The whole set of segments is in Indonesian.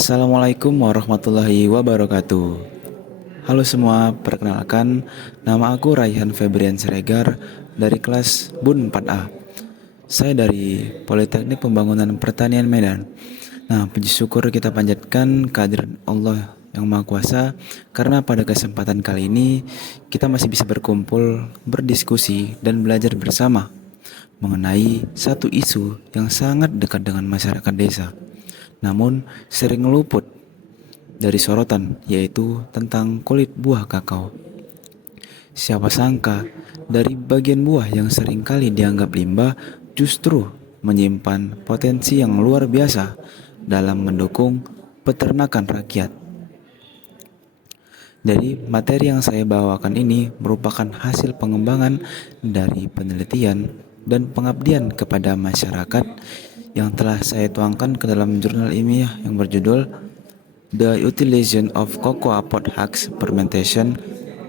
Assalamualaikum warahmatullahi wabarakatuh. Halo semua, perkenalkan nama aku Raihan Febrian Siregar dari kelas BUN 4A. Saya dari Politeknik Pembangunan Pertanian Medan. Nah, puji syukur kita panjatkan kehadiran Allah yang Maha Kuasa karena pada kesempatan kali ini kita masih bisa berkumpul, berdiskusi, dan belajar bersama mengenai satu isu yang sangat dekat dengan masyarakat desa, namun sering luput dari sorotan, yaitu tentang kulit buah kakao. Siapa sangka dari bagian buah yang seringkali dianggap limbah justru menyimpan potensi yang luar biasa dalam mendukung peternakan rakyat. Jadi materi yang saya bawakan ini merupakan hasil pengembangan dari penelitian dan pengabdian kepada masyarakat yang telah saya tuangkan ke dalam jurnal ilmiah yang berjudul The Utilization of Cocoa Pod Husk Fermentation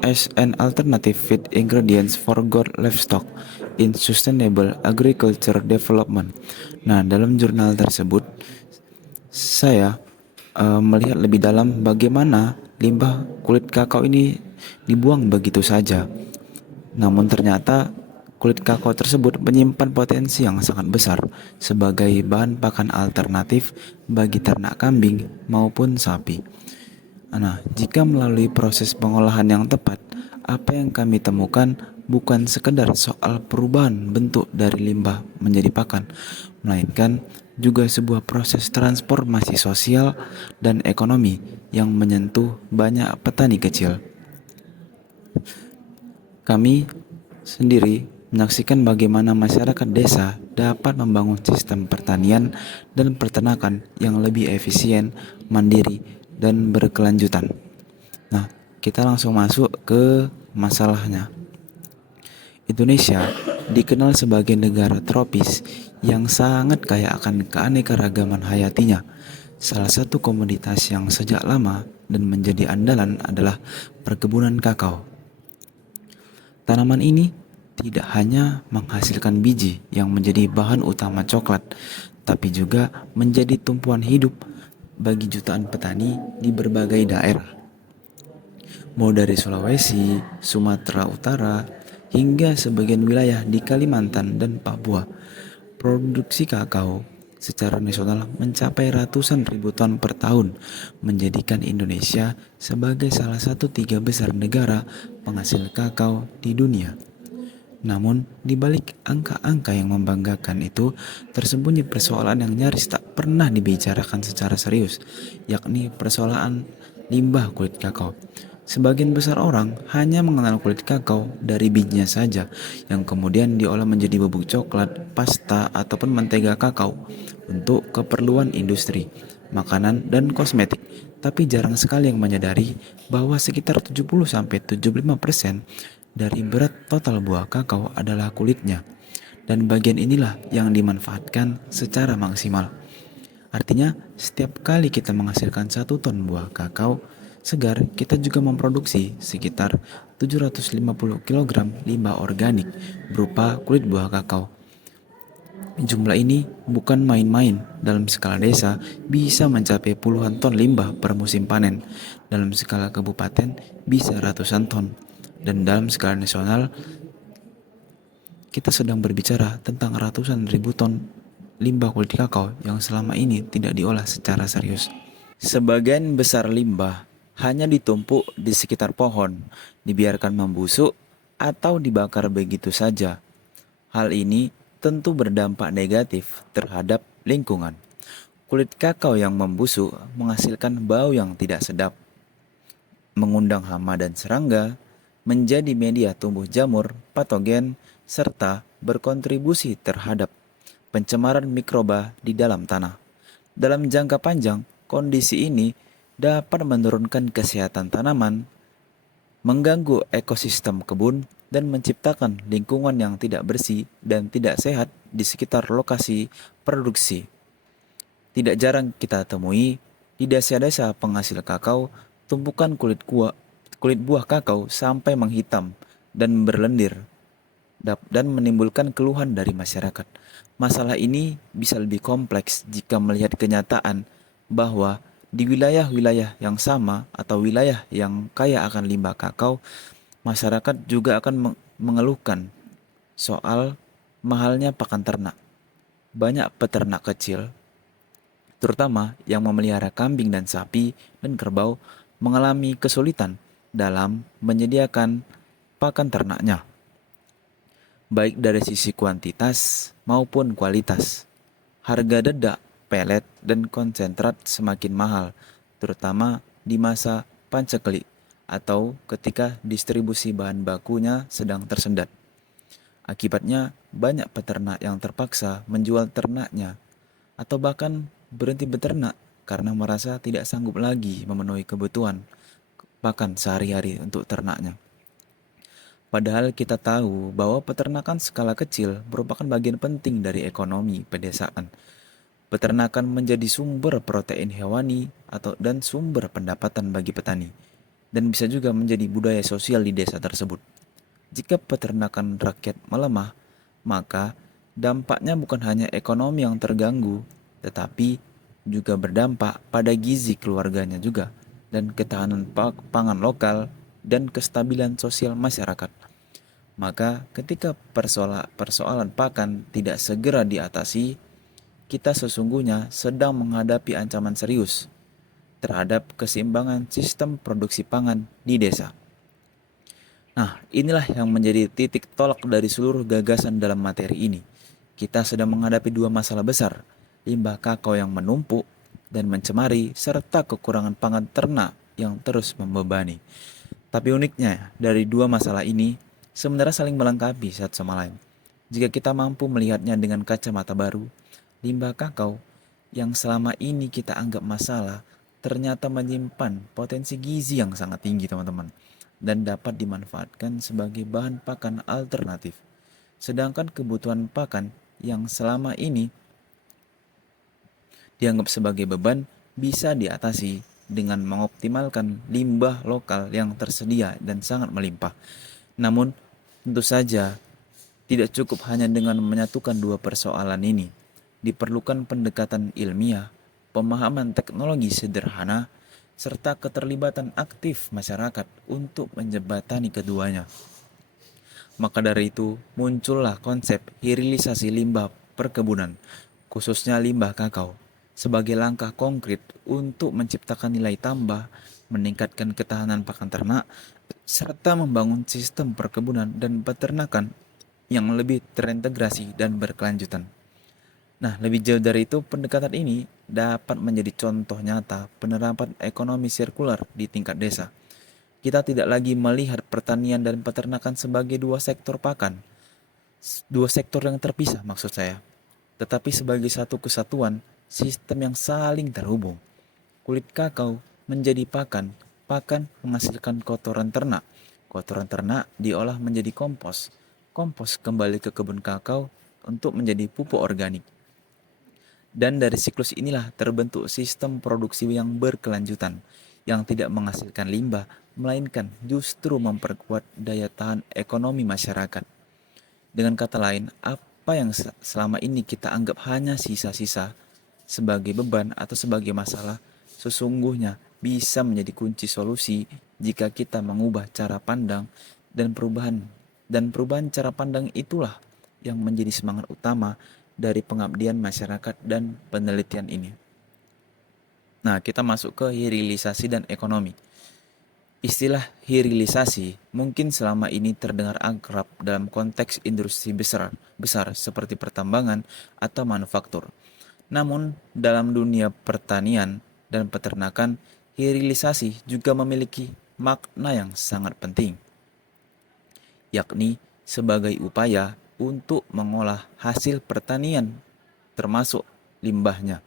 as an Alternative Feed Ingredients for Goat Livestock in Sustainable Agriculture Development. Nah, dalam jurnal tersebut saya melihat lebih dalam bagaimana limbah kulit kakao ini dibuang begitu saja. Namun ternyata kulit kakao tersebut menyimpan potensi yang sangat besar sebagai bahan pakan alternatif bagi ternak kambing maupun sapi. Nah, jika melalui proses pengolahan yang tepat, apa yang kami temukan bukan sekedar soal perubahan bentuk dari limbah menjadi pakan, melainkan juga sebuah proses transformasi sosial dan ekonomi yang menyentuh banyak petani kecil. Kami sendiri menyaksikan bagaimana masyarakat desa dapat membangun sistem pertanian dan peternakan yang lebih efisien, mandiri, dan berkelanjutan. Nah, kita langsung masuk ke masalahnya. Indonesia dikenal sebagai negara tropis yang sangat kaya akan keanekaragaman hayatinya. Salah satu komoditas yang sejak lama dan menjadi andalan adalah perkebunan kakao. Tanaman ini tidak hanya menghasilkan biji yang menjadi bahan utama coklat, tapi juga menjadi tumpuan hidup bagi jutaan petani di berbagai daerah. Mulai dari Sulawesi, Sumatera Utara, hingga sebagian wilayah di Kalimantan dan Papua, produksi kakao secara nasional mencapai ratusan ribu ton per tahun, menjadikan Indonesia sebagai salah satu 3 besar negara penghasil kakao di dunia. Namun, di balik angka-angka yang membanggakan itu, tersembunyi persoalan yang nyaris tak pernah dibicarakan secara serius, yakni persoalan limbah kulit kakao. Sebagian besar orang hanya mengenal kulit kakao dari bijinya saja, yang kemudian diolah menjadi bubuk coklat, pasta, ataupun mentega kakao untuk keperluan industri, makanan, dan kosmetik. Tapi jarang sekali yang menyadari bahwa sekitar 70-75% dari berat total buah kakao adalah kulitnya, dan bagian inilah yang dimanfaatkan secara maksimal. Artinya, setiap kali kita menghasilkan 1 ton buah kakao segar, kita juga memproduksi sekitar 750 kg limbah organik berupa kulit buah kakao. Jumlah ini bukan main-main. Dalam skala desa bisa mencapai puluhan ton limbah per musim panen. Dalam skala kabupaten bisa ratusan ton. Dan dalam skala nasional kita sedang berbicara tentang ratusan ribu ton limbah kulit kakao yang selama ini tidak diolah secara serius. Sebagian besar limbah hanya ditumpuk di sekitar pohon, dibiarkan membusuk atau dibakar begitu saja. Hal ini tentu berdampak negatif terhadap lingkungan. Kulit kakao yang membusuk menghasilkan bau yang tidak sedap, mengundang hama dan serangga, menjadi media tumbuh jamur, patogen, serta berkontribusi terhadap pencemaran mikroba di dalam tanah. Dalam jangka panjang, kondisi ini dapat menurunkan kesehatan tanaman, mengganggu ekosistem kebun, dan menciptakan lingkungan yang tidak bersih dan tidak sehat di sekitar lokasi produksi. Tidak jarang kita temui di desa-desa penghasil kakao, tumpukan kulit buah kakao sampai menghitam dan berlendir dan menimbulkan keluhan dari masyarakat. Masalah ini bisa lebih kompleks jika melihat kenyataan bahwa Di wilayah-wilayah yang sama atau wilayah yang kaya akan limbah kakao, masyarakat juga akan mengeluhkan soal mahalnya pakan ternak. Banyak peternak kecil, terutama yang memelihara kambing dan sapi dan kerbau, mengalami kesulitan dalam menyediakan pakan ternaknya, baik dari sisi kuantitas maupun kualitas. Harga dedak, pelet, dan konsentrat semakin mahal, terutama di masa panceklik atau ketika distribusi bahan bakunya sedang tersendat. Akibatnya, banyak peternak yang terpaksa menjual ternaknya atau bahkan berhenti beternak karena merasa tidak sanggup lagi memenuhi kebutuhan pakan sehari-hari untuk ternaknya. Padahal kita tahu bahwa peternakan skala kecil merupakan bagian penting dari ekonomi pedesaan. Peternakan menjadi sumber protein hewani dan sumber pendapatan bagi petani, dan bisa juga menjadi budaya sosial di desa tersebut. Jika peternakan rakyat melemah, maka dampaknya bukan hanya ekonomi yang terganggu, tetapi juga berdampak pada gizi keluarganya juga, dan ketahanan pangan lokal dan kestabilan sosial masyarakat. Maka ketika persoalan pakan tidak segera diatasi, kita sesungguhnya sedang menghadapi ancaman serius terhadap keseimbangan sistem produksi pangan di desa. Nah, inilah yang menjadi titik tolak dari seluruh gagasan dalam materi ini. Kita sedang menghadapi dua masalah besar, limbah kakao yang menumpuk dan mencemari, serta kekurangan pangan ternak yang terus membebani. Tapi uniknya, dari dua masalah ini sebenarnya saling melengkapi satu sama lain. Jika kita mampu melihatnya dengan kacamata baru, limbah kakao yang selama ini kita anggap masalah ternyata menyimpan potensi gizi yang sangat tinggi, teman-teman, dan dapat dimanfaatkan sebagai bahan pakan alternatif. Sedangkan kebutuhan pakan yang selama ini dianggap sebagai beban bisa diatasi dengan mengoptimalkan limbah lokal yang tersedia dan sangat melimpah. Namun, tentu saja tidak cukup hanya dengan menyatukan dua persoalan ini. Diperlukan pendekatan ilmiah, pemahaman teknologi sederhana, serta keterlibatan aktif masyarakat untuk menjembatani keduanya. Maka dari itu, muncullah konsep hilirisasi limbah perkebunan, khususnya limbah kakao, sebagai langkah konkret untuk menciptakan nilai tambah, meningkatkan ketahanan pakan ternak, serta membangun sistem perkebunan dan peternakan yang lebih terintegrasi dan berkelanjutan. Nah, lebih jauh dari itu, pendekatan ini dapat menjadi contoh nyata penerapan ekonomi sirkular di tingkat desa. Kita tidak lagi melihat pertanian dan peternakan sebagai dua sektor yang terpisah maksud saya, tetapi sebagai satu kesatuan, sistem yang saling terhubung. Kulit kakao menjadi pakan, pakan menghasilkan kotoran ternak diolah menjadi kompos, kompos kembali ke kebun kakao untuk menjadi pupuk organik. Dan dari siklus inilah terbentuk sistem produksi yang berkelanjutan, yang tidak menghasilkan limbah, melainkan justru memperkuat daya tahan ekonomi masyarakat. Dengan kata lain, apa yang selama ini kita anggap hanya sisa-sisa sebagai beban atau sebagai masalah, sesungguhnya bisa menjadi kunci solusi jika kita mengubah cara pandang dan perubahan cara pandang itulah yang menjadi semangat utama dari pengabdian masyarakat dan penelitian ini. Nah, kita masuk ke hilirisasi dan ekonomi. Istilah hilirisasi mungkin selama ini terdengar akrab dalam konteks industri besar seperti pertambangan atau manufaktur. Namun, dalam dunia pertanian dan peternakan, hilirisasi juga memiliki makna yang sangat penting, yakni sebagai upaya untuk mengolah hasil pertanian termasuk limbahnya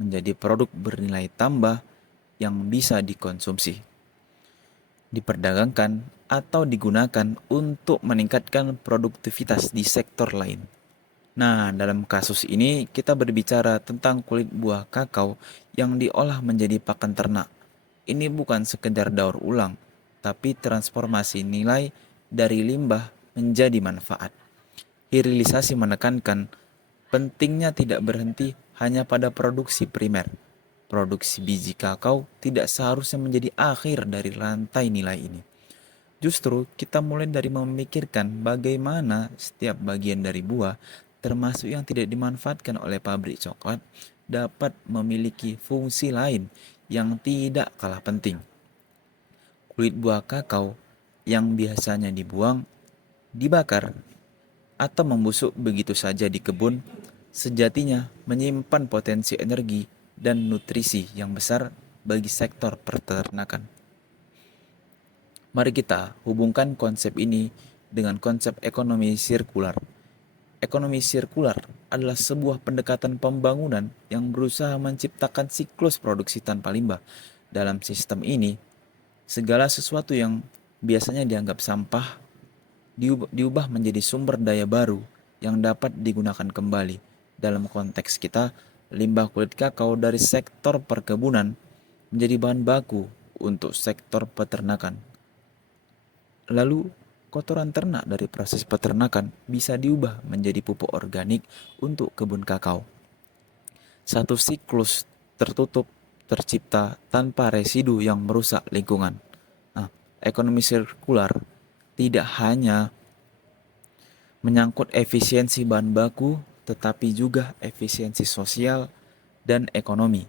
menjadi produk bernilai tambah yang bisa dikonsumsi, diperdagangkan, atau digunakan untuk meningkatkan produktivitas di sektor lain. Nah, dalam kasus ini kita berbicara tentang kulit buah kakao yang diolah menjadi pakan ternak. Ini bukan sekedar daur ulang, tapi transformasi nilai dari limbah menjadi manfaat. Hilirisasi menekankan pentingnya tidak berhenti hanya pada produksi primer. Produksi biji kakao tidak seharusnya menjadi akhir dari rantai nilai ini. Justru kita mulai dari memikirkan bagaimana setiap bagian dari buah, termasuk yang tidak dimanfaatkan oleh pabrik coklat, dapat memiliki fungsi lain yang tidak kalah penting. Kulit buah kakao yang biasanya dibuang, dibakar, atau membusuk begitu saja di kebun, sejatinya menyimpan potensi energi dan nutrisi yang besar bagi sektor peternakan. Mari kita hubungkan konsep ini dengan konsep ekonomi sirkular. Ekonomi sirkular adalah sebuah pendekatan pembangunan yang berusaha menciptakan siklus produksi tanpa limbah. Dalam sistem ini, segala sesuatu yang biasanya dianggap sampah diubah menjadi sumber daya baru yang dapat digunakan kembali. Dalam konteks kita, limbah kulit kakao dari sektor perkebunan menjadi bahan baku untuk sektor peternakan. Lalu, kotoran ternak dari proses peternakan bisa diubah menjadi pupuk organik untuk kebun kakao. Satu siklus tertutup tercipta tanpa residu yang merusak lingkungan. Nah, ekonomi sirkular tidak hanya menyangkut efisiensi bahan baku, tetapi juga efisiensi sosial dan ekonomi.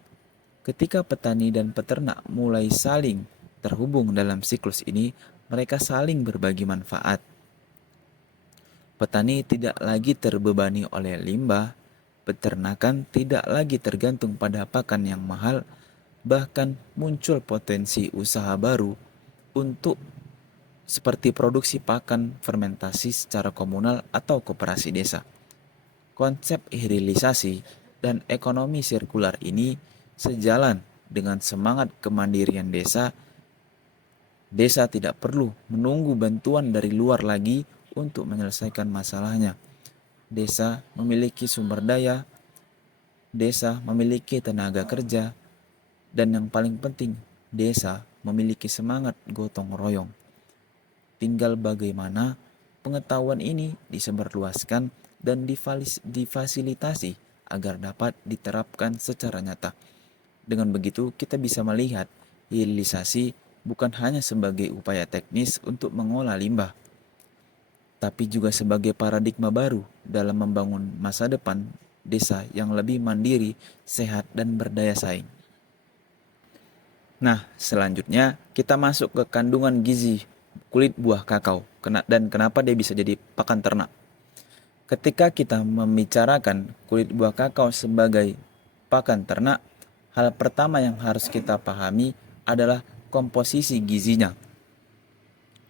Ketika petani dan peternak mulai saling terhubung dalam siklus ini, mereka saling berbagi manfaat. Petani tidak lagi terbebani oleh limbah, peternakan tidak lagi tergantung pada pakan yang mahal, bahkan muncul potensi usaha baru untuk seperti produksi pakan fermentasi secara komunal atau koperasi desa. Konsep hilirisasi dan ekonomi sirkular ini sejalan dengan semangat kemandirian desa. Desa tidak perlu menunggu bantuan dari luar lagi untuk menyelesaikan masalahnya. Desa memiliki sumber daya, desa memiliki tenaga kerja, dan yang paling penting, desa memiliki semangat gotong royong. Tinggal bagaimana pengetahuan ini disebarluaskan dan difasilitasi agar dapat diterapkan secara nyata. Dengan begitu, kita bisa melihat hilirisasi bukan hanya sebagai upaya teknis untuk mengolah limbah, tapi juga sebagai paradigma baru dalam membangun masa depan desa yang lebih mandiri, sehat, dan berdaya saing. Nah, selanjutnya kita masuk ke kandungan gizi kulit buah kakao dan kenapa dia bisa jadi pakan ternak. Ketika kita membicarakan kulit buah kakao sebagai pakan ternak, hal pertama yang harus kita pahami adalah komposisi gizinya.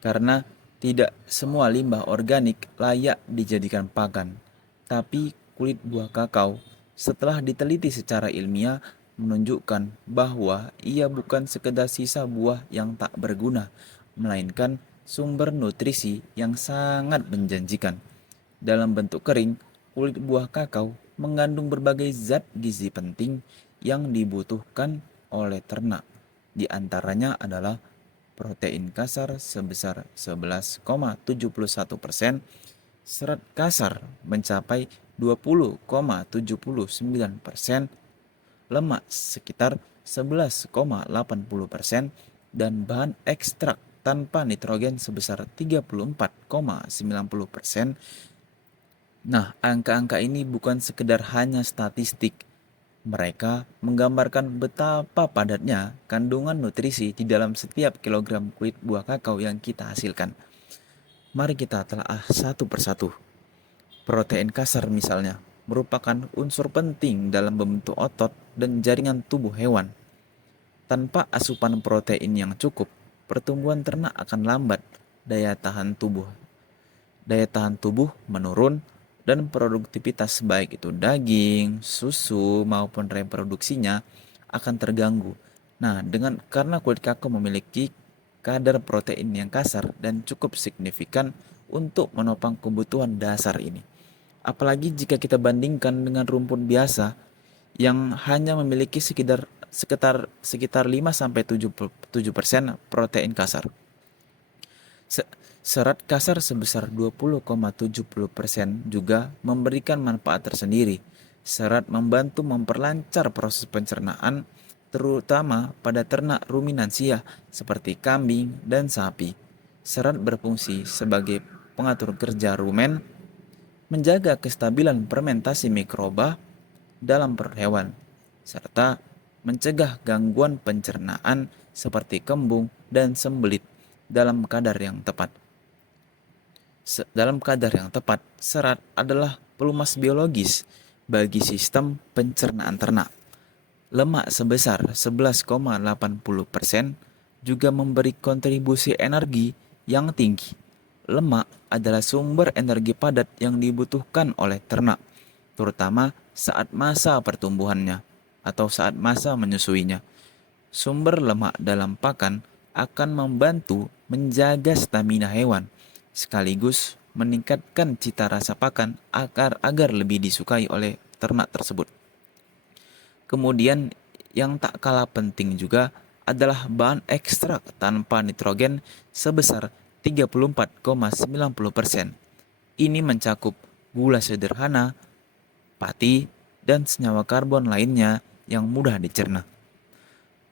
Karena tidak semua limbah organik layak dijadikan pakan, tapi kulit buah kakao setelah diteliti secara ilmiah menunjukkan bahwa ia bukan sekedar sisa buah yang tak berguna, melainkan sumber nutrisi yang sangat menjanjikan. Dalam bentuk kering, kulit buah kakao mengandung berbagai zat gizi penting yang dibutuhkan oleh ternak. Di antaranya adalah protein kasar sebesar 11,71%, serat kasar mencapai 20,79%, lemak sekitar 11,80%, dan bahan ekstrak tanpa nitrogen sebesar 34,90%. Nah, angka-angka ini bukan sekedar hanya statistik. Mereka menggambarkan betapa padatnya kandungan nutrisi di dalam setiap kilogram kulit buah kakao yang kita hasilkan. Mari kita telah satu persatu. Protein kasar misalnya merupakan unsur penting dalam membentuk otot dan jaringan tubuh hewan. Tanpa asupan protein yang cukup, pertumbuhan ternak akan lambat, daya tahan tubuh menurun, dan produktivitas baik itu daging, susu maupun reproduksinya akan terganggu. Nah, karena kulit kakao memiliki kadar protein yang kasar dan cukup signifikan untuk menopang kebutuhan dasar ini. Apalagi jika kita bandingkan dengan rumput biasa yang hanya memiliki sekitar 5-7% protein kasar. Serat kasar sebesar 20,70% juga memberikan manfaat tersendiri. Serat membantu memperlancar proses pencernaan, terutama pada ternak ruminansia seperti kambing dan sapi. Serat berfungsi sebagai pengatur kerja rumen, menjaga kestabilan fermentasi mikroba dalam perut hewan, serta mencegah gangguan pencernaan seperti kembung dan sembelit dalam kadar yang tepat. Serat adalah pelumas biologis bagi sistem pencernaan ternak. Lemak sebesar 11,80% juga memberi kontribusi energi yang tinggi. Lemak adalah sumber energi padat yang dibutuhkan oleh ternak, terutama saat masa pertumbuhannya atau saat masa menyusuinya. Sumber lemak dalam pakan akan membantu menjaga stamina hewan, sekaligus meningkatkan cita rasa pakan agar lebih disukai oleh ternak tersebut. Kemudian yang tak kalah penting juga adalah bahan ekstrak tanpa nitrogen sebesar 34,90%. Ini mencakup gula sederhana, pati, dan senyawa karbon lainnya yang mudah dicerna.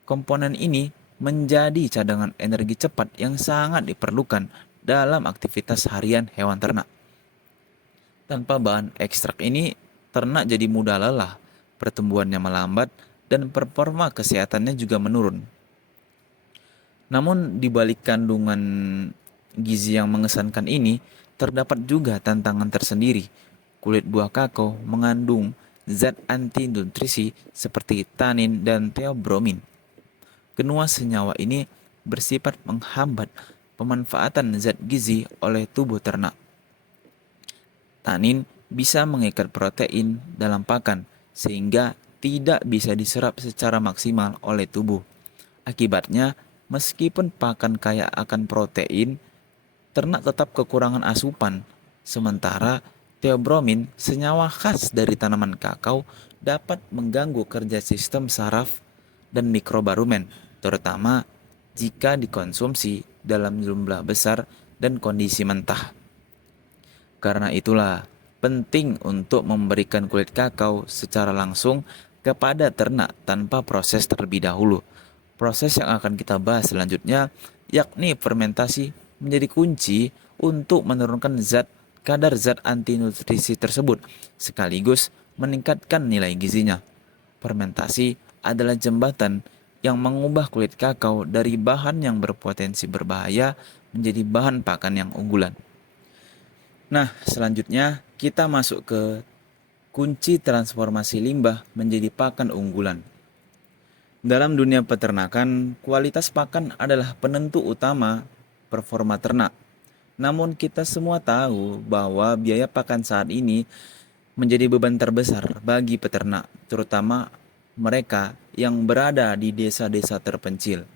Komponen ini menjadi cadangan energi cepat yang sangat diperlukan dalam aktivitas harian hewan ternak. Tanpa bahan ekstrak ini, ternak jadi mudah lelah, pertumbuhannya melambat, dan performa kesehatannya juga menurun. Namun di balik kandungan gizi yang mengesankan ini, terdapat juga tantangan tersendiri. Kulit buah kakao mengandung zat anti nutrisi seperti tanin dan theobromine. Kedua senyawa ini bersifat menghambat pemanfaatan zat gizi oleh tubuh ternak. Tanin bisa mengikat protein dalam pakan sehingga tidak bisa diserap secara maksimal oleh tubuh. Akibatnya, meskipun pakan kaya akan protein, ternak tetap kekurangan asupan. Sementara theobromine, senyawa khas dari tanaman kakao, dapat mengganggu kerja sistem saraf dan mikroba rumen, terutama jika dikonsumsi dalam jumlah besar dan kondisi mentah. Karena itulah penting untuk memberikan kulit kakao secara langsung kepada ternak tanpa proses terlebih dahulu. Proses yang akan kita bahas selanjutnya yakni fermentasi menjadi kunci untuk menurunkan kadar zat anti nutrisi tersebut sekaligus meningkatkan nilai gizinya. Fermentasi adalah jembatan yang mengubah kulit kakao dari bahan yang berpotensi berbahaya menjadi bahan pakan yang unggulan. Nah, selanjutnya kita masuk ke kunci transformasi limbah menjadi pakan unggulan. Dalam dunia peternakan, kualitas pakan adalah penentu utama performa ternak. Namun kita semua tahu bahwa biaya pakan saat ini menjadi beban terbesar bagi peternak, terutama mereka yang berada di desa-desa terpencil.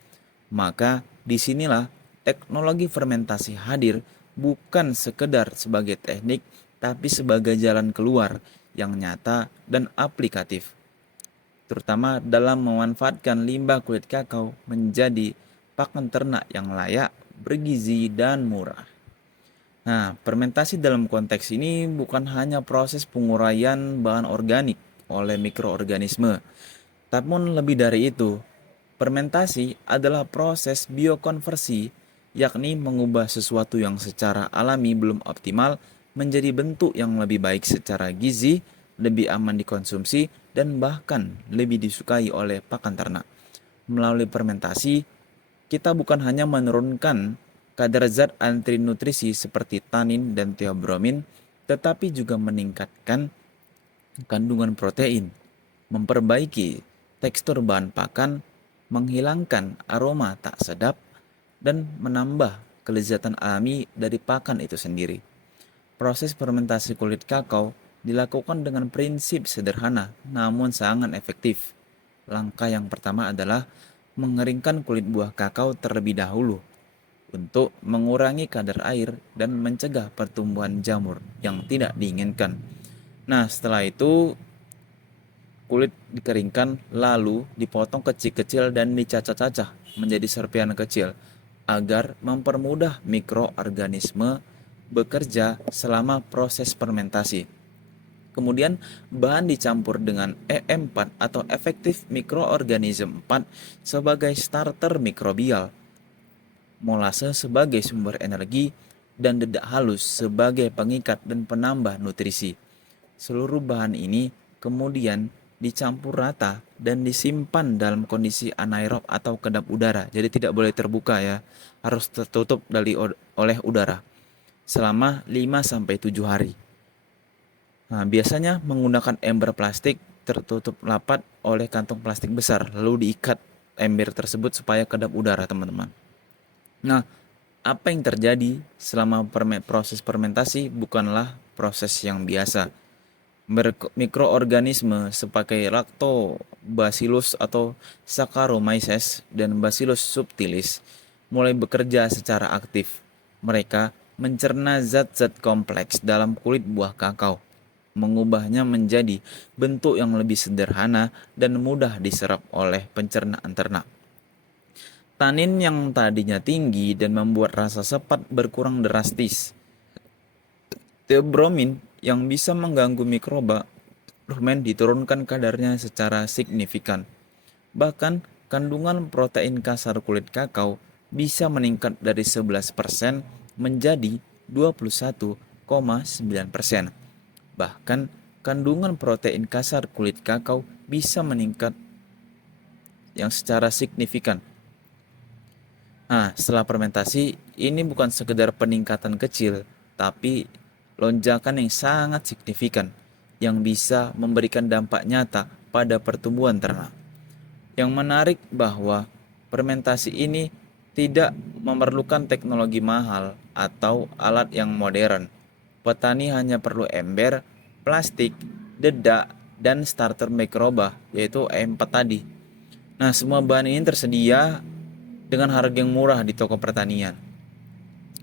Maka disinilah teknologi fermentasi hadir, bukan sekedar sebagai teknik, tapi sebagai jalan keluar yang nyata dan aplikatif, terutama dalam memanfaatkan limbah kulit kakao menjadi pakan ternak yang layak, bergizi, dan murah. Nah, fermentasi dalam konteks ini bukan hanya proses penguraian bahan organik oleh mikroorganisme, namun lebih dari itu. Fermentasi adalah proses biokonversi, yakni mengubah sesuatu yang secara alami belum optimal menjadi bentuk yang lebih baik secara gizi, lebih aman dikonsumsi, dan bahkan lebih disukai oleh pakan ternak. Melalui fermentasi, kita bukan hanya menurunkan kadar zat anti nutrisi seperti tanin dan theobromine, tetapi juga meningkatkan kandungan protein, memperbaiki tekstur bahan pakan, menghilangkan aroma tak sedap, dan menambah kelezatan alami dari pakan itu sendiri. Proses fermentasi kulit kakao dilakukan dengan prinsip sederhana namun sangat efektif. Langkah yang pertama adalah mengeringkan kulit buah kakao terlebih dahulu untuk mengurangi kadar air dan mencegah pertumbuhan jamur yang tidak diinginkan. Nah, setelah itu kulit dikeringkan lalu dipotong kecil-kecil dan dicacah-cacah menjadi serpihan kecil agar mempermudah mikroorganisme bekerja selama proses fermentasi. Kemudian bahan dicampur dengan E4 atau efektif mikroorganisme 4 sebagai starter mikrobial, molase sebagai sumber energi, dan dedak halus sebagai pengikat dan penambah nutrisi. Seluruh bahan ini kemudian dicampur rata dan disimpan dalam kondisi anaerob atau kedap udara. Jadi tidak boleh terbuka ya, harus tertutup oleh udara selama 5 sampai 7 hari. Nah, biasanya menggunakan ember plastik tertutup rapat oleh kantong plastik besar, lalu diikat ember tersebut supaya kedap udara, teman-teman. Nah, apa yang terjadi selama proses fermentasi bukanlah proses yang biasa. Mikroorganisme seperti Lactobacillus atau Saccharomyces dan Bacillus subtilis mulai bekerja secara aktif. Mereka mencerna zat-zat kompleks dalam kulit buah kakao, mengubahnya menjadi bentuk yang lebih sederhana dan mudah diserap oleh pencernaan ternak. Tanin yang tadinya tinggi dan membuat rasa sepat berkurang drastis. Theobromin yang bisa mengganggu mikroba fermen diturunkan kadarnya secara signifikan. Bahkan kandungan protein kasar kulit kakao bisa meningkat dari 11% menjadi 21,9%. Bahkan kandungan protein kasar kulit kakao bisa meningkat yang secara signifikan. Nah, setelah fermentasi, ini bukan sekedar peningkatan kecil, tapi lonjakan yang sangat signifikan yang bisa memberikan dampak nyata pada pertumbuhan ternak. Yang menarik bahwa fermentasi ini tidak memerlukan teknologi mahal atau alat yang modern. Petani hanya perlu ember, plastik, dedak, dan starter mikroba, yaitu E4 tadi. Nah, semua bahan ini tersedia dengan harga yang murah di toko pertanian.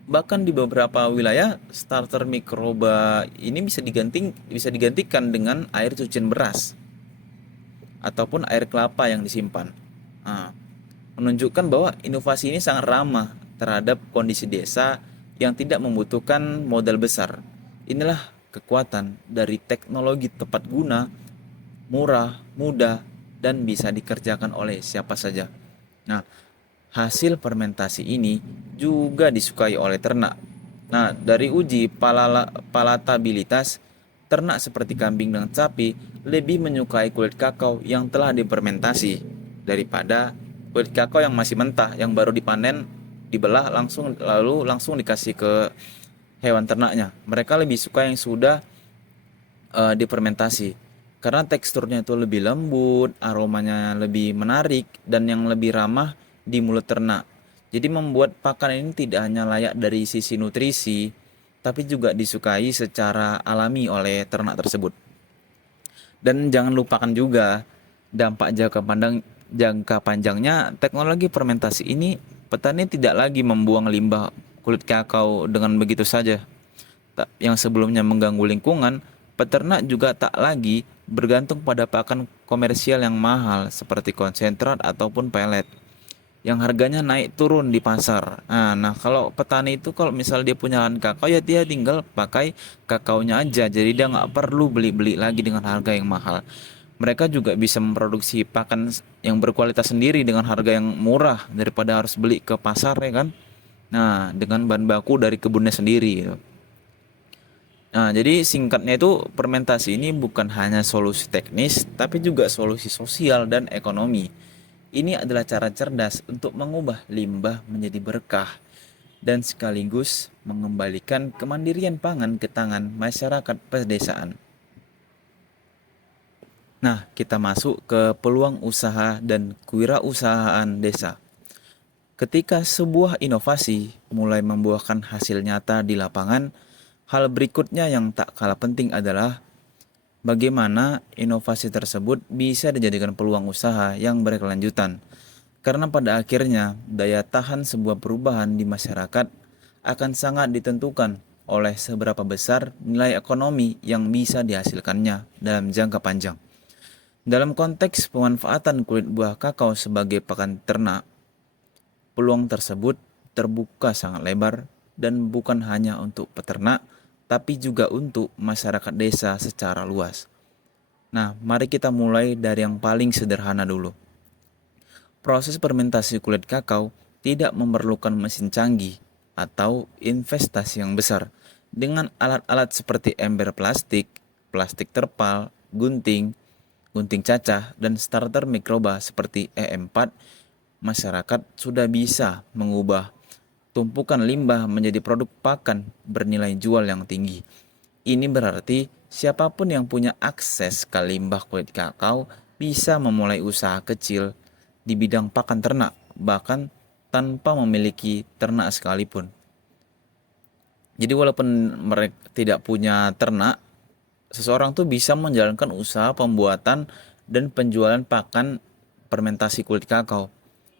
Bahkan di beberapa wilayah, starter mikroba ini bisa digantikan dengan air cucian beras ataupun air kelapa yang disimpan. Nah, menunjukkan bahwa inovasi ini sangat ramah terhadap kondisi desa yang tidak membutuhkan modal besar. Inilah kekuatan dari teknologi tepat guna, murah, mudah, dan bisa dikerjakan oleh siapa saja. Nah, hasil fermentasi ini juga disukai oleh ternak. Nah, dari uji palatabilitas, ternak seperti kambing dan sapi lebih menyukai kulit kakao yang telah difermentasi daripada kulit kakao yang masih mentah, yang baru dipanen, dibelah langsung dikasih ke hewan ternaknya. Mereka lebih suka yang sudah difermentasi karena teksturnya itu lebih lembut, aromanya lebih menarik, dan yang lebih ramah di mulut ternak. Jadi membuat pakan ini tidak hanya layak dari sisi nutrisi, tapi juga disukai secara alami oleh ternak tersebut. Dan jangan lupakan juga dampak jangka panjangnya teknologi fermentasi ini. Petani tidak lagi membuang limbah kulit kakao dengan begitu saja. Yang sebelumnya mengganggu lingkungan, peternak juga tak lagi bergantung pada pakan komersial yang mahal seperti konsentrat ataupun pelet yang harganya naik turun di pasar. Nah, kalau petani itu kalau misal dia punya lahan kakao, ya dia tinggal pakai kakaonya aja, jadi dia nggak perlu beli-beli lagi dengan harga yang mahal. Mereka juga bisa memproduksi pakan yang berkualitas sendiri dengan harga yang murah daripada harus beli ke pasar, ya kan. Nah, dengan bahan baku dari kebunnya sendiri gitu. Nah, jadi singkatnya itu fermentasi ini bukan hanya solusi teknis, tapi juga solusi sosial dan ekonomi. Ini adalah cara cerdas untuk mengubah limbah menjadi berkah dan sekaligus mengembalikan kemandirian pangan ke tangan masyarakat pedesaan. Nah, kita masuk ke peluang usaha dan kewirausahaan desa. Ketika sebuah inovasi mulai membuahkan hasil nyata di lapangan, hal berikutnya yang tak kalah penting adalah bagaimana inovasi tersebut bisa dijadikan peluang usaha yang berkelanjutan. Karena pada akhirnya daya tahan sebuah perubahan di masyarakat akan sangat ditentukan oleh seberapa besar nilai ekonomi yang bisa dihasilkannya dalam jangka panjang. Dalam konteks pemanfaatan kulit buah kakao sebagai pakan ternak, peluang tersebut terbuka sangat lebar dan bukan hanya untuk peternak, tapi juga untuk masyarakat desa secara luas. Nah, mari kita mulai dari yang paling sederhana dulu. Proses fermentasi kulit kakao tidak memerlukan mesin canggih atau investasi yang besar. Dengan alat-alat seperti ember plastik, plastik terpal, gunting cacah, dan starter mikroba seperti E4, masyarakat sudah bisa mengubah tumpukan limbah menjadi produk pakan bernilai jual yang tinggi. Ini berarti siapapun yang punya akses ke limbah kulit kakao bisa memulai usaha kecil di bidang pakan ternak, bahkan tanpa memiliki ternak sekalipun. Jadi walaupun mereka tidak punya ternak, seseorang tuh bisa menjalankan usaha pembuatan dan penjualan pakan fermentasi kulit kakao.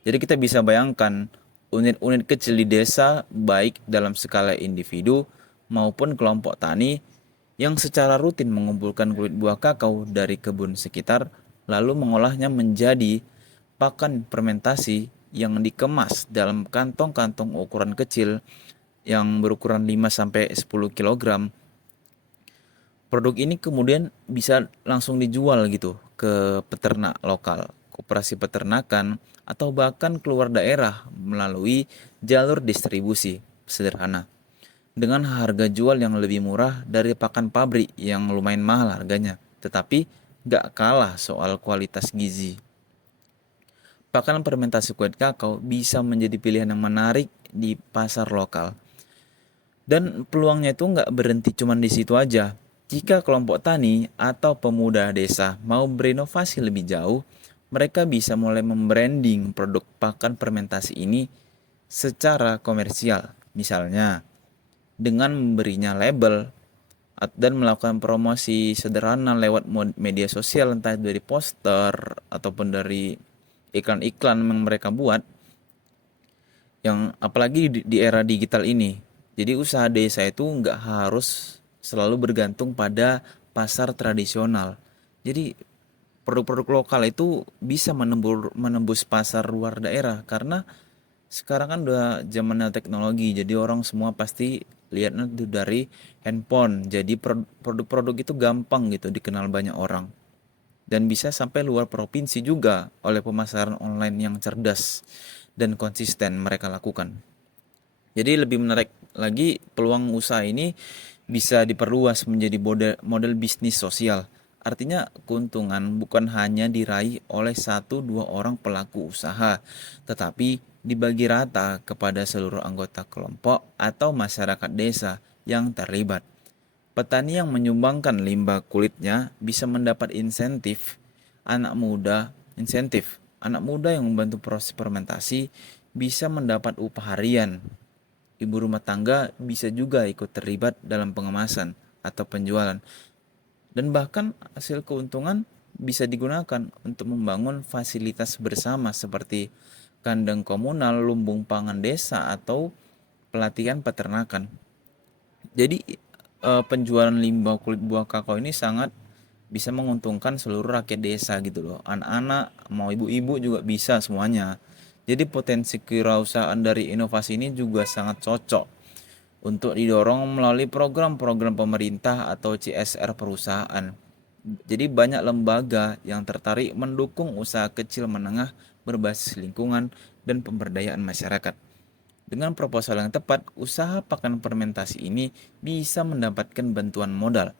Jadi kita bisa bayangkan unit-unit kecil di desa, baik dalam skala individu maupun kelompok tani, yang secara rutin mengumpulkan kulit buah kakao dari kebun sekitar, lalu mengolahnya menjadi pakan fermentasi yang dikemas dalam kantong-kantong ukuran kecil yang berukuran 5-10 kilogram. Produk ini kemudian bisa langsung dijual gitu ke peternak lokal, koperasi peternakan, atau bahkan keluar daerah melalui jalur distribusi sederhana. Dengan harga jual yang lebih murah dari pakan pabrik yang lumayan mahal harganya, tetapi gak kalah soal kualitas gizi. Pakan fermentasi kulit kakao bisa menjadi pilihan yang menarik di pasar lokal. Dan peluangnya itu nggak berhenti cuma di situ aja. Jika kelompok tani atau pemuda desa mau berinovasi lebih jauh, mereka bisa mulai membranding produk pakan fermentasi ini secara komersial. Misalnya, dengan memberinya label dan melakukan promosi sederhana lewat media sosial, entah dari poster ataupun dari iklan-iklan yang mereka buat, yang apalagi di era digital ini. Jadi usaha desa itu nggak harus selalu bergantung pada pasar tradisional. Jadi produk-produk lokal itu bisa menembus pasar luar daerah, karena sekarang kan udah zamannya teknologi. Jadi orang semua pasti lihatnya itu dari handphone. Jadi produk-produk itu gampang gitu dikenal banyak orang, dan bisa sampai luar provinsi juga oleh pemasaran online yang cerdas dan konsisten mereka lakukan. Jadi lebih menarik lagi, peluang usaha ini bisa diperluas menjadi model bisnis sosial. Artinya keuntungan bukan hanya diraih oleh satu dua orang pelaku usaha, tetapi dibagi rata kepada seluruh anggota kelompok atau masyarakat desa yang terlibat. Petani yang menyumbangkan limbah kulitnya bisa mendapat insentif. Anak muda yang membantu proses fermentasi bisa mendapat upah harian. Ibu rumah tangga bisa juga ikut terlibat dalam pengemasan atau penjualan. Dan bahkan hasil keuntungan bisa digunakan untuk membangun fasilitas bersama seperti kandang komunal, lumbung pangan desa, atau pelatihan peternakan. Jadi penjualan limbah kulit buah kakao ini sangat bisa menguntungkan seluruh rakyat desa gitu loh. Anak-anak, mau ibu-ibu juga bisa semuanya. Jadi potensi kewirausahaan dari inovasi ini juga sangat cocok untuk didorong melalui program-program pemerintah atau CSR perusahaan. Jadi banyak lembaga yang tertarik mendukung usaha kecil menengah berbasis lingkungan dan pemberdayaan masyarakat. Dengan proposal yang tepat, usaha pakan fermentasi ini bisa mendapatkan bantuan modal,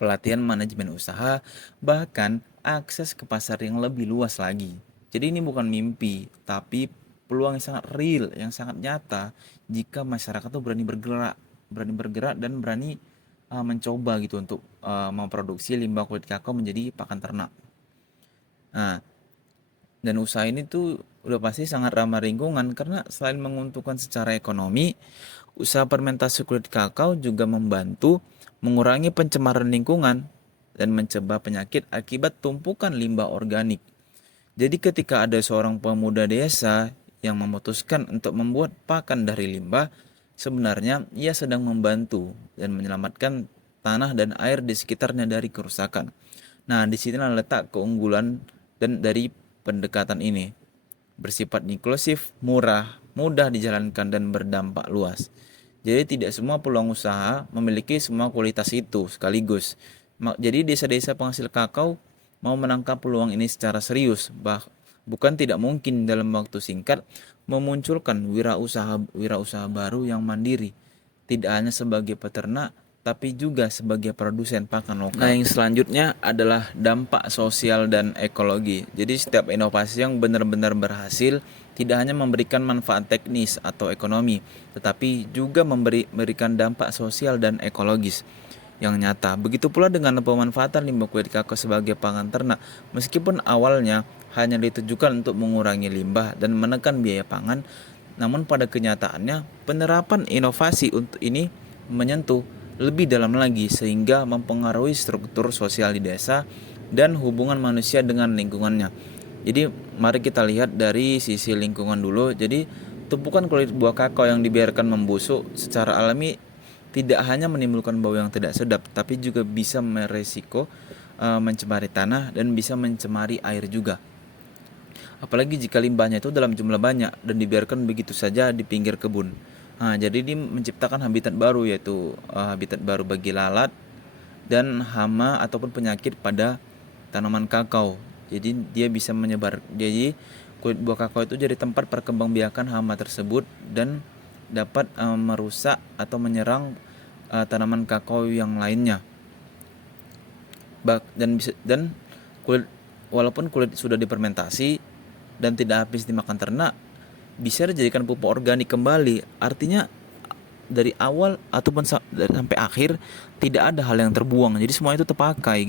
pelatihan manajemen usaha, bahkan akses ke pasar yang lebih luas lagi. Jadi ini bukan mimpi, tapi peluang yang sangat real, yang sangat nyata jika masyarakat tuh berani bergerak dan berani mencoba gitu untuk memproduksi limbah kulit kakao menjadi pakan ternak. Nah, dan usaha ini tuh udah pasti sangat ramah lingkungan, karena selain menguntungkan secara ekonomi, usaha fermentasi kulit kakao juga membantu mengurangi pencemaran lingkungan dan mencegah penyakit akibat tumpukan limbah organik. Jadi ketika ada seorang pemuda desa yang memutuskan untuk membuat pakan dari limbah, sebenarnya ia sedang membantu dan menyelamatkan tanah dan air di sekitarnya dari kerusakan. Nah, di sini letak keunggulan dan dari pendekatan ini. Bersifat inklusif, murah, mudah dijalankan, dan berdampak luas. Jadi tidak semua peluang usaha memiliki semua kualitas itu sekaligus. Jadi desa-desa penghasil kakao mau menangkap peluang ini secara serius, bukan tidak mungkin dalam waktu singkat memunculkan wirausaha baru yang mandiri, tidak hanya sebagai peternak tapi juga sebagai produsen pakan lokal. Nah, yang selanjutnya adalah dampak sosial dan ekologi. Jadi setiap inovasi yang benar-benar berhasil tidak hanya memberikan manfaat teknis atau ekonomi, tetapi juga memberikan dampak sosial dan ekologis yang nyata. Begitu pula dengan pemanfaatan limbah kulit kakao sebagai pangan ternak. Meskipun awalnya hanya ditujukan untuk mengurangi limbah dan menekan biaya pangan, namun pada kenyataannya penerapan inovasi untuk ini menyentuh lebih dalam lagi sehingga mempengaruhi struktur sosial di desa dan hubungan manusia dengan lingkungannya. Jadi mari kita lihat dari sisi lingkungan dulu. Jadi tumpukan kulit buah kakao yang dibiarkan membusuk secara alami tidak hanya menimbulkan bau yang tidak sedap, tapi juga bisa meresiko mencemari tanah dan bisa mencemari air juga. Apalagi jika limbahnya itu dalam jumlah banyak dan dibiarkan begitu saja di pinggir kebun. Nah, jadi ini menciptakan habitat baru, yaitu habitat baru bagi lalat dan hama ataupun penyakit pada tanaman kakao. Jadi dia bisa menyebar. Jadi kulit buah kakao itu jadi tempat perkembangbiakan hama tersebut dan dapat merusak atau menyerang tanaman kakao yang lainnya. Dan walaupun kulit sudah difermentasi dan tidak habis dimakan ternak, bisa dijadikan pupuk organik kembali. Artinya dari awal ataupun sampai akhir tidak ada hal yang terbuang. Jadi semua itu terpakai.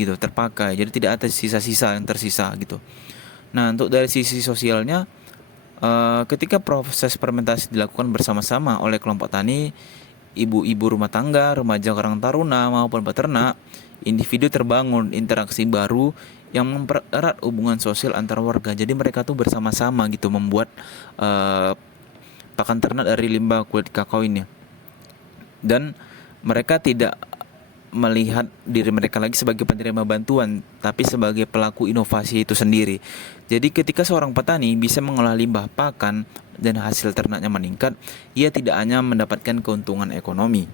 Jadi tidak ada sisa-sisa yang tersisa gitu. Nah, untuk dari sisi sosialnya, ketika proses fermentasi dilakukan bersama-sama oleh kelompok tani, ibu-ibu rumah tangga, remaja karang taruna maupun peternak, individu terbangun interaksi baru yang mempererat hubungan sosial antar warga. Jadi mereka tuh bersama-sama gitu membuat pakan ternak dari limbah kulit kakao ini. Dan mereka tidak melihat diri mereka lagi sebagai penerima bantuan, tapi sebagai pelaku inovasi itu sendiri. Jadi ketika seorang petani bisa mengolah limbah pakan dan hasil ternaknya meningkat, ia tidak hanya mendapatkan keuntungan ekonomi,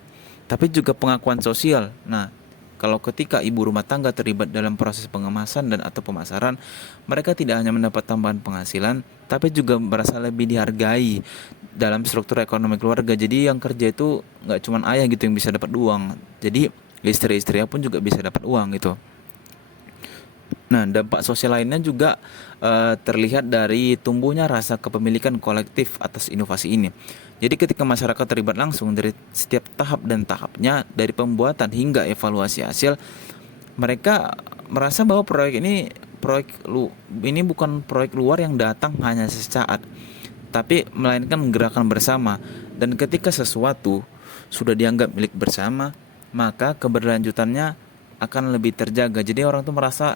tapi juga pengakuan sosial. Nah, kalau ketika ibu rumah tangga terlibat dalam proses pengemasan dan atau pemasaran, mereka tidak hanya mendapat tambahan penghasilan, tapi juga merasa lebih dihargai dalam struktur ekonomi keluarga. Jadi yang kerja itu nggak cuma ayah gitu yang bisa dapat uang. Jadi istri-istrinya pun juga bisa dapat uang gitu. Nah, dampak sosial lainnya juga terlihat dari tumbuhnya rasa kepemilikan kolektif atas inovasi ini. Jadi ketika masyarakat terlibat langsung dari setiap tahap dan tahapnya, dari pembuatan hingga evaluasi hasil, mereka merasa bahwa ini bukan proyek luar yang datang hanya sesaat, tapi melainkan gerakan bersama. Dan ketika sesuatu sudah dianggap milik bersama, maka keberlanjutannya akan lebih terjaga. Jadi orang tuh merasa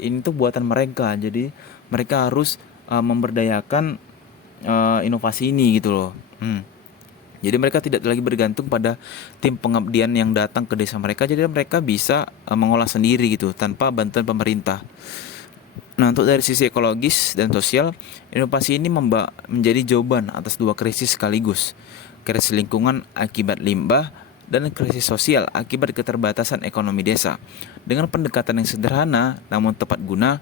ini tuh buatan mereka, jadi mereka harus memberdayakan inovasi ini gitu loh. Jadi mereka tidak lagi bergantung pada tim pengabdian yang datang ke desa mereka, jadi mereka bisa mengolah sendiri gitu tanpa bantuan pemerintah. Nah, untuk dari sisi ekologis dan sosial, inovasi ini menjadi jawaban atas dua krisis sekaligus. Krisis lingkungan akibat limbah dan krisis sosial akibat keterbatasan ekonomi desa. Dengan pendekatan yang sederhana namun tepat guna,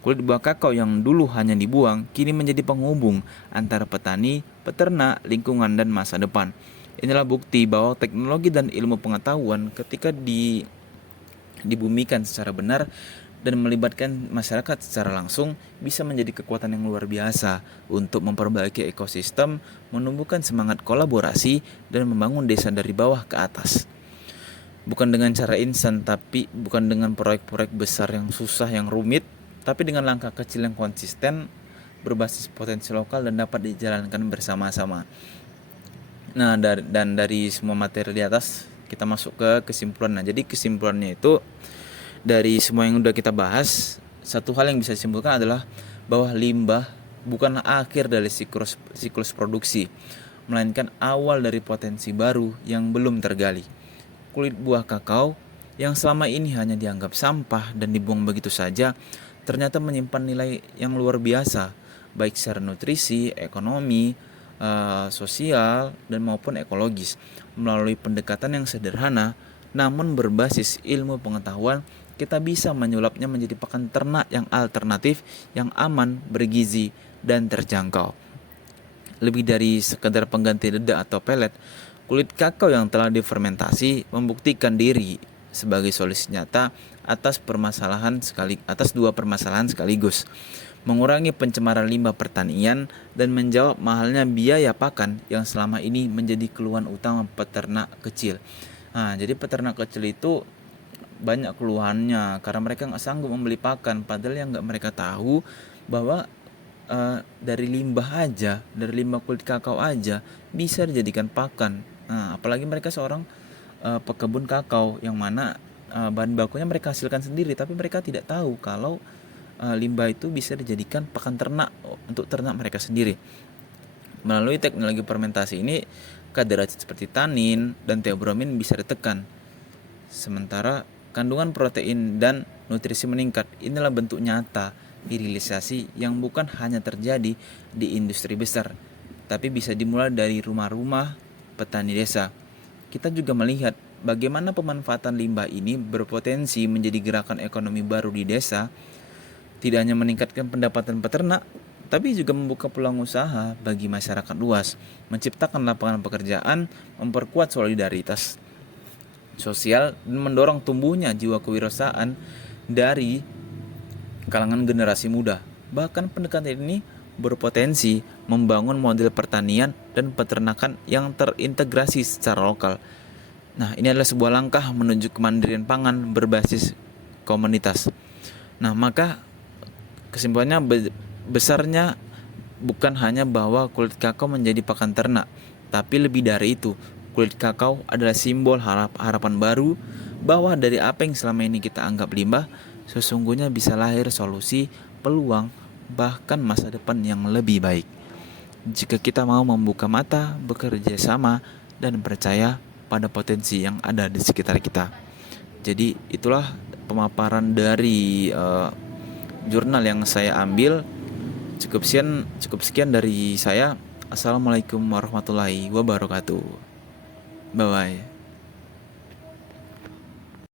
kulit buah kakao yang dulu hanya dibuang kini menjadi penghubung antara petani, peternak, lingkungan, dan masa depan. Inilah bukti bahwa teknologi dan ilmu pengetahuan ketika dibumikan secara benar dan melibatkan masyarakat secara langsung bisa menjadi kekuatan yang luar biasa untuk memperbaiki ekosistem, menumbuhkan semangat kolaborasi, dan membangun desa dari bawah ke atas. Bukan dengan cara instan, tapi bukan dengan proyek-proyek besar yang susah, yang rumit, tapi dengan langkah kecil yang konsisten, berbasis potensi lokal dan dapat dijalankan bersama-sama. Nah, dari semua materi di atas kita masuk ke kesimpulan. Nah, jadi kesimpulannya itu dari semua yang udah kita bahas, satu hal yang bisa disimpulkan adalah bahwa limbah bukanlah akhir dari siklus produksi, melainkan awal dari potensi baru yang belum tergali. Kulit buah kakao yang selama ini hanya dianggap sampah dan dibuang begitu saja, ternyata menyimpan nilai yang luar biasa, baik secara nutrisi, ekonomi, sosial, dan maupun ekologis. Melalui pendekatan yang sederhana namun berbasis ilmu pengetahuan, kita bisa menyulapnya menjadi pakan ternak yang alternatif, yang aman, bergizi, dan terjangkau. Lebih dari sekedar pengganti dedak atau pelet, kulit kakao yang telah difermentasi membuktikan diri sebagai solusi nyata atas dua permasalahan sekaligus: mengurangi pencemaran limbah pertanian dan menjawab mahalnya biaya pakan yang selama ini menjadi keluhan utama peternak kecil. Nah, jadi peternak kecil itu banyak keluhannya karena mereka nggak sanggup membeli pakan, padahal yang nggak mereka tahu bahwa dari limbah kulit kakao aja bisa dijadikan pakan. Nah, apalagi mereka seorang pekebun kakao yang mana bahan bakunya mereka hasilkan sendiri, tapi mereka tidak tahu kalau limbah itu bisa dijadikan pakan ternak untuk ternak mereka sendiri. Melalui teknologi fermentasi ini, kadar acid seperti tanin dan teobromin bisa ditekan, sementara kandungan protein dan nutrisi meningkat. Inilah bentuk nyata hilirisasi yang bukan hanya terjadi di industri besar, tapi bisa dimulai dari rumah-rumah petani desa. Kita juga melihat bagaimana pemanfaatan limbah ini berpotensi menjadi gerakan ekonomi baru di desa, tidak hanya meningkatkan pendapatan peternak, tapi juga membuka peluang usaha bagi masyarakat luas, menciptakan lapangan pekerjaan, memperkuat solidaritas sosial, dan mendorong tumbuhnya jiwa kewirausahaan dari kalangan generasi muda. Bahkan pendekatan ini berpotensi membangun model pertanian dan peternakan yang terintegrasi secara lokal. Nah, ini adalah sebuah langkah menuju kemandirian pangan berbasis komunitas. Nah, maka kesimpulannya besarnya bukan hanya bahwa kulit kakao menjadi pakan ternak, tapi lebih dari itu, kulit kakao adalah simbol harapan baru bahwa dari apa yang selama ini kita anggap limbah, sesungguhnya bisa lahir solusi, peluang, bahkan masa depan yang lebih baik. Jika kita mau membuka mata, bekerja sama, dan percaya pada potensi yang ada di sekitar kita. Jadi itulah pemaparan dari jurnal yang saya ambil. Cukup sekian dari saya. Assalamualaikum warahmatullahi wabarakatuh. Bye bye.